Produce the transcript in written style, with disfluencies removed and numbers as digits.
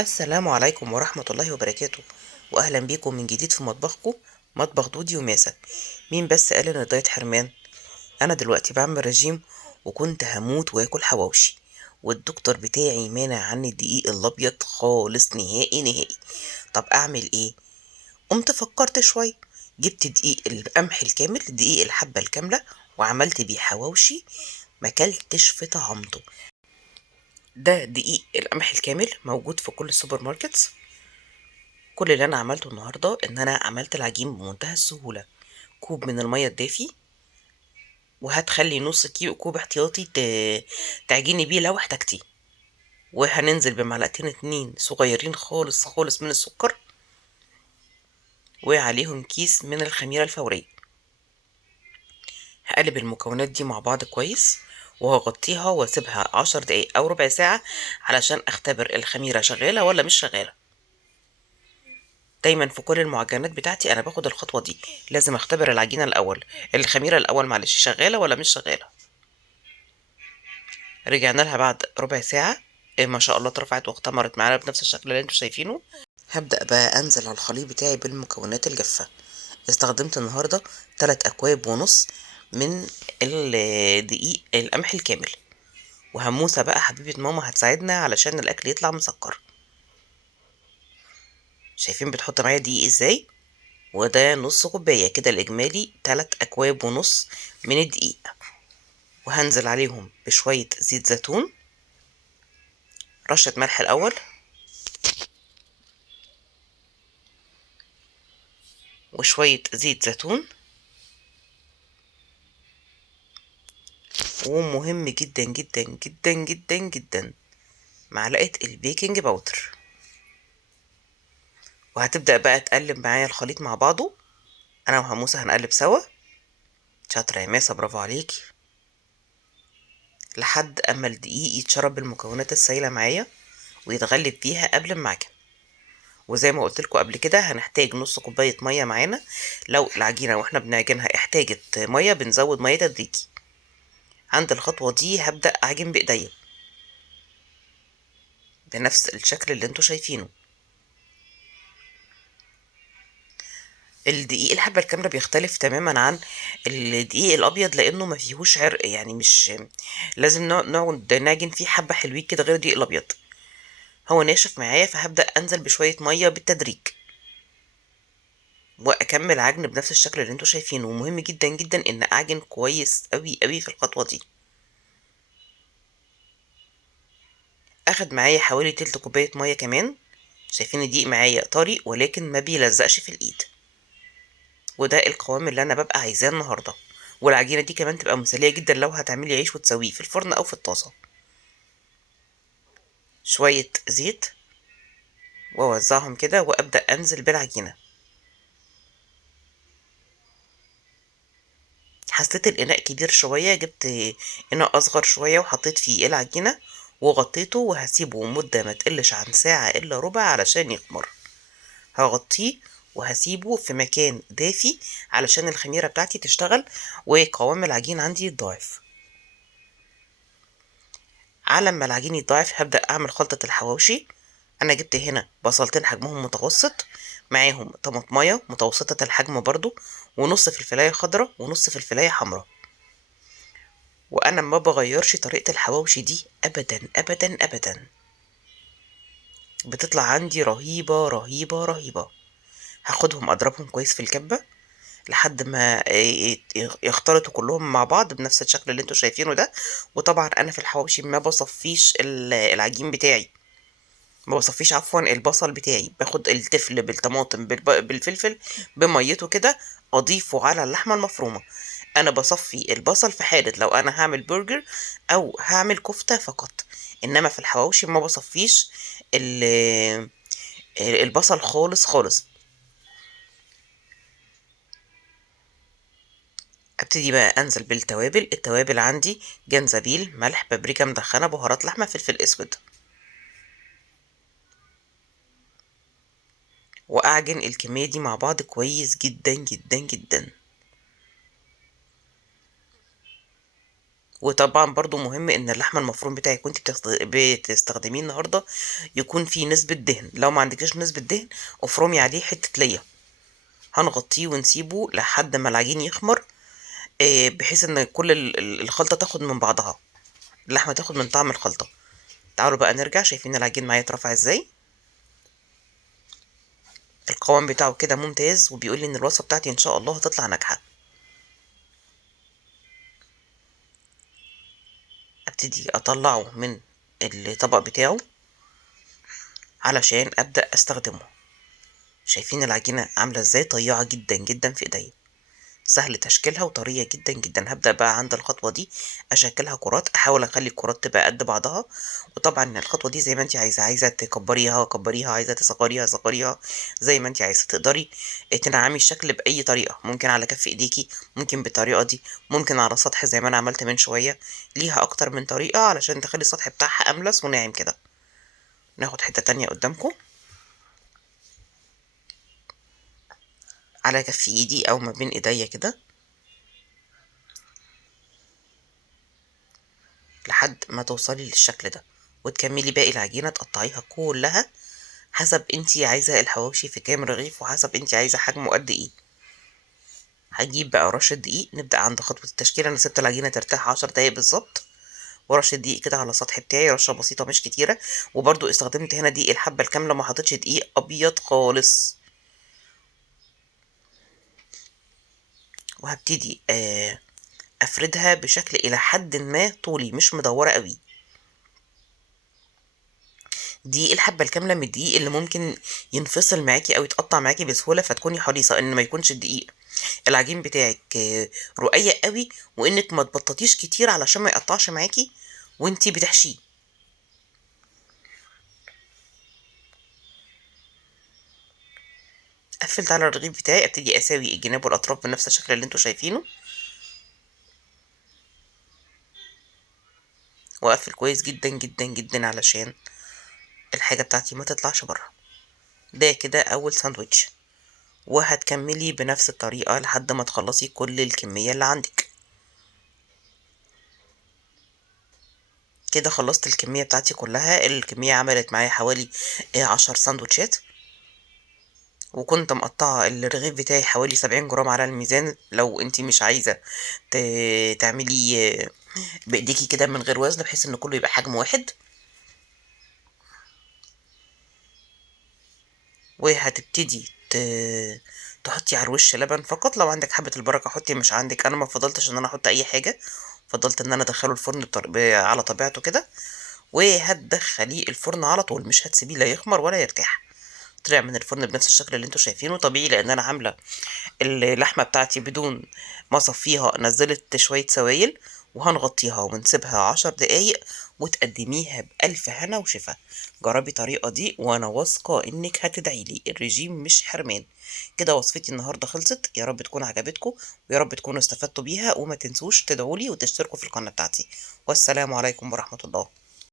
السلام عليكم ورحمة الله وبركاته، وأهلا بيكم من جديد في مطبخكم، مطبخ دودي وماسة. مين بس قال إن الدايت حرمان؟ أنا دلوقتي بعمل رجيم، وكنت هموت وآكل حواوشي، والدكتور بتاعي مانع عني الدقيق الأبيض خالص نهائي نهائي. طب أعمل إيه؟ قمت فكرت شوية، جبت دقيق القمح الكامل، دقيق الحبة الكاملة، وعملت بيه حواوشي. مكلتش في طعمته. ده دقيق القمح الكامل موجود في كل السوبر ماركتس. كل اللي انا عملته النهارده ان انا عملت العجين بمنتهى السهوله. كوب من الميه الدافي، وهتخلي نص كيلو كوب احتياطي تعجني بيه لو احتجتي. وهننزل بمعلقتين اتنين صغيرين خالص خالص من السكر، وعليهم كيس من الخميره الفوريه. هقلب المكونات دي مع بعض كويس، وهغطيها واسيبها 10 دقايق او ربع ساعه علشان اختبر الخميره شغاله ولا مش شغاله. دايما في كل المعجنات بتاعتي انا باخد الخطوه دي، لازم اختبر العجينه الاول، الخميره الاول، معلش، شغاله ولا مش شغاله. رجعنا لها بعد ربع ساعه. إيه ما شاء الله، اترفعت واختمرت معانا بنفس الشكل اللي انتوا شايفينه. هبدا بقى انزل على الخليط بتاعي بالمكونات الجافه. استخدمت النهارده 3 اكواب ونص من الدقيق القمح الكامل. وهموسه بقى حبيبه ماما هتساعدنا علشان الاكل يطلع مسكر. شايفين بتحط معايا دقيق ازاي؟ وده نص كوباية كده، الإجمالي 3 أكواب ونص من الدقيق. وهنزل عليهم بشوية زيت زيتون، رشة ملح الأول، وشوية زيت زيتون. ومهم جدا جدا جدا جدا جدا معلقة البيكنج باودر. وهتبدأ بقى تقلب معايا الخليط مع بعضه. أنا وهموسة هنقلب سوا. شاطرة يا ماسة، برافو عليكي. لحد أما الدقيق يتشرب بالمكونات السايلة معايا ويتغلب فيها قبل المعجن. وزي ما قلت لكم قبل كده هنحتاج نص كوباية مية معانا. لو العجينة واحنا بنعجنها احتاجت مية بنزود مية تدريجي. عند الخطوة دي هبدأ أعجن بإيديا بنفس الشكل اللي انتوا شايفينه. الدقيق الحبة الكاملة بيختلف تماما عن الدقيق الأبيض، لأنه ما فيهوش عرق، يعني مش لازم نقعد نعجن فيه حبة حلوين كده غير الدقيق الأبيض. هو ناشف معايا، فهبدأ أنزل بشوية مية بالتدريج واكمل عجن بنفس الشكل اللي انتوا شايفينه. ومهم جدا جدا ان اعجن كويس قوي قوي في الخطوة دي. اخد معايا حوالي تلت كوباية مية كمان. شايفين الدقيق معايا طري ولكن ما بيلزقش في الايد. وده القوام اللي انا ببقى عايزاه النهاردة. والعجينة دي كمان تبقى مسلية جدا لو هتعملي عيش وتسويه في الفرن او في الطاسة. شوية زيت واوزعهم كده وابدأ انزل بالعجينة. حسيت الاناء كبير شوية، جبت اناء اصغر شوية وحطيت فيه العجينة وغطيته، وهسيبه مدة ما تقلش عن ساعة الا ربع علشان يخمر. هغطيه وهسيبه في مكان دافي علشان الخميرة بتاعتي تشتغل وقوام العجين عندي يتضاعف. على ما العجين يتضاعف هبدأ أعمل خلطة الحواوشي. أنا جبت هنا بصلتين حجمهم متوسط، معاهم طماطمية متوسطة الحجم برضو، ونص فلفلاية خضرة ونص فلفلاية حمرا. وأنا ما بغيرش طريقة الحواوشي دي أبدا أبدا أبدا. بتطلع عندي رهيبة رهيبة رهيبة. هاخدهم أضربهم كويس في الكبة لحد ما يختلطوا كلهم مع بعض بنفس الشكل اللي انتوا شايفينه ده. وطبعا انا في الحواوشي ما بصفيش العجين بتاعي، ما بصفيش عفوا البصل بتاعي. باخد التفل بالطماطم بالفلفل بميته كده، اضيفه على اللحمه المفرومه. انا بصفي البصل في حاله لو انا هعمل برجر او هعمل كفته فقط. انما في الحواوشي ما بصفيش البصل خالص خالص. ابتدي بقى انزل بالتوابل. التوابل عندي جنزبيل، ملح، بابريكا مدخنه، بهارات لحمه، فلفل اسود. واعجن الكميه دي مع بعض كويس جدا جدا جدا. وطبعا برضو مهم ان اللحمه المفروم بتاعك وانت بتستخدميه النهارده يكون فيه نسبه دهن. لو ما عندكش نسبه دهن افرمي عليه حته ليا. هنغطيه ونسيبه لحد ما العجين يخمر، بحيث ان كل الخلطه تاخد من بعضها، اللحمه تاخد من طعم الخلطه. تعالوا بقى نرجع. شايفين العجين معايا اترفع ازاي؟ القوام بتاعه كده ممتاز، وبيقول لي ان الوصفه بتاعتي ان شاء الله هتطلع ناجحه. ابتدي اطلعه من الطبق بتاعه علشان ابدا استخدمه. شايفين العجينه عامله ازاي؟ طيعه جدا جدا في ايديا، سهل تشكيلها وطريه جدا جدا. هبدا بقى عند الخطوه دي اشكلها كرات، احاول اخلي الكرات تبقى قد بعضها. وطبعا الخطوه دي زي ما انت عايزه، عايزه تكبريها كبريها، عايزه تصغريها صغريها، زي ما انت عايزه. تقدري تنعمي الشكل باي طريقه، ممكن على كف ايديكي، ممكن بالطريقه دي، ممكن على سطح زي ما انا عملت من شويه. ليها اكتر من طريقه علشان تخلي السطح بتاعها املس وناعم كده. ناخد حته تانية قدامكم على كف ايدي او ما بين ايديا كده، لحد ما توصلي للشكل ده. وتكملي باقي العجينة تقطعيها كلها حسب انتي عايزة الحواوشي في كام رغيف، وحسب انتي عايزة حجمه قد ايه. هجيب بقى رشة دقيق. نبدأ عند خطوة التشكيل. انا سبت العجينة ترتاح 10 دقايق بالظبط، ورشة دقيق كده على السطح بتاعي، رشة بسيطة مش كتيرة. وبرضو استخدمت هنا دقيق الحبة الكاملة، ما حطيتش دقيق ابيض خالص. وهبتدي افردها بشكل الى حد ما طولي، مش مدورة قوي. دي الحبة الكاملة من الدقيق اللي ممكن ينفصل معاكي او يتقطع معاكي بسهولة، فتكوني حريصة ان ما يكونش الدقيق العجين بتاعك رقيق قوي، وانك ما تبططيش كتير علشان ما يقطعش معاكي وانتي بتحشيه. قفلت على الرغيف بتاعي، ابتدي اساوي الجناب والاطراف بنفس الشكل اللي انتوا شايفينه، واقفل كويس جدا جدا جدا علشان الحاجة بتاعتي ما تطلعش بره. ده كده اول ساندوتش، وهتكملي بنفس الطريقة لحد ما تخلصي كل الكمية اللي عندك. كده خلصت الكمية بتاعتي كلها. الكمية عملت معايا حوالي 10 ساندوتشات، وكنت مقطعة الرغيف بتاعي حوالي 70 جرام على الميزان. لو انتي مش عايزة تعملي بايديكي كده من غير وزن، بحيث ان كله يبقى حجم واحد. وهتبتدي تحطي على الوش لبن فقط. لو عندك حبة البركة حطي، مش عندك انا ما فضلتش ان انا احط اي حاجة، فضلت ان انا ادخله الفرن على طبيعته كده. وهتدخليه الفرن على طول، مش هتسيبيه لا يخمر ولا يرتاح. طلع من الفرن بنفس الشكل اللي انتوا شايفينه. طبيعي لان انا عامله اللحمه بتاعتي بدون ما اصفيها، نزلت شويه سوائل. وهنغطيها ونسيبها 10 دقايق، وتقدميها بألف هنا وشفا. جربي الطريقة دي وانا واثقة انك هتدعيلي. الرجيم مش حرمان. كده وصفتي النهاردة خلصت. يا رب تكون عجبتكم، ويا رب تكونوا استفدتوا بيها. وما تنسوش تدعولي وتشتركوا في القناة بتاعتي. والسلام عليكم ورحمة الله.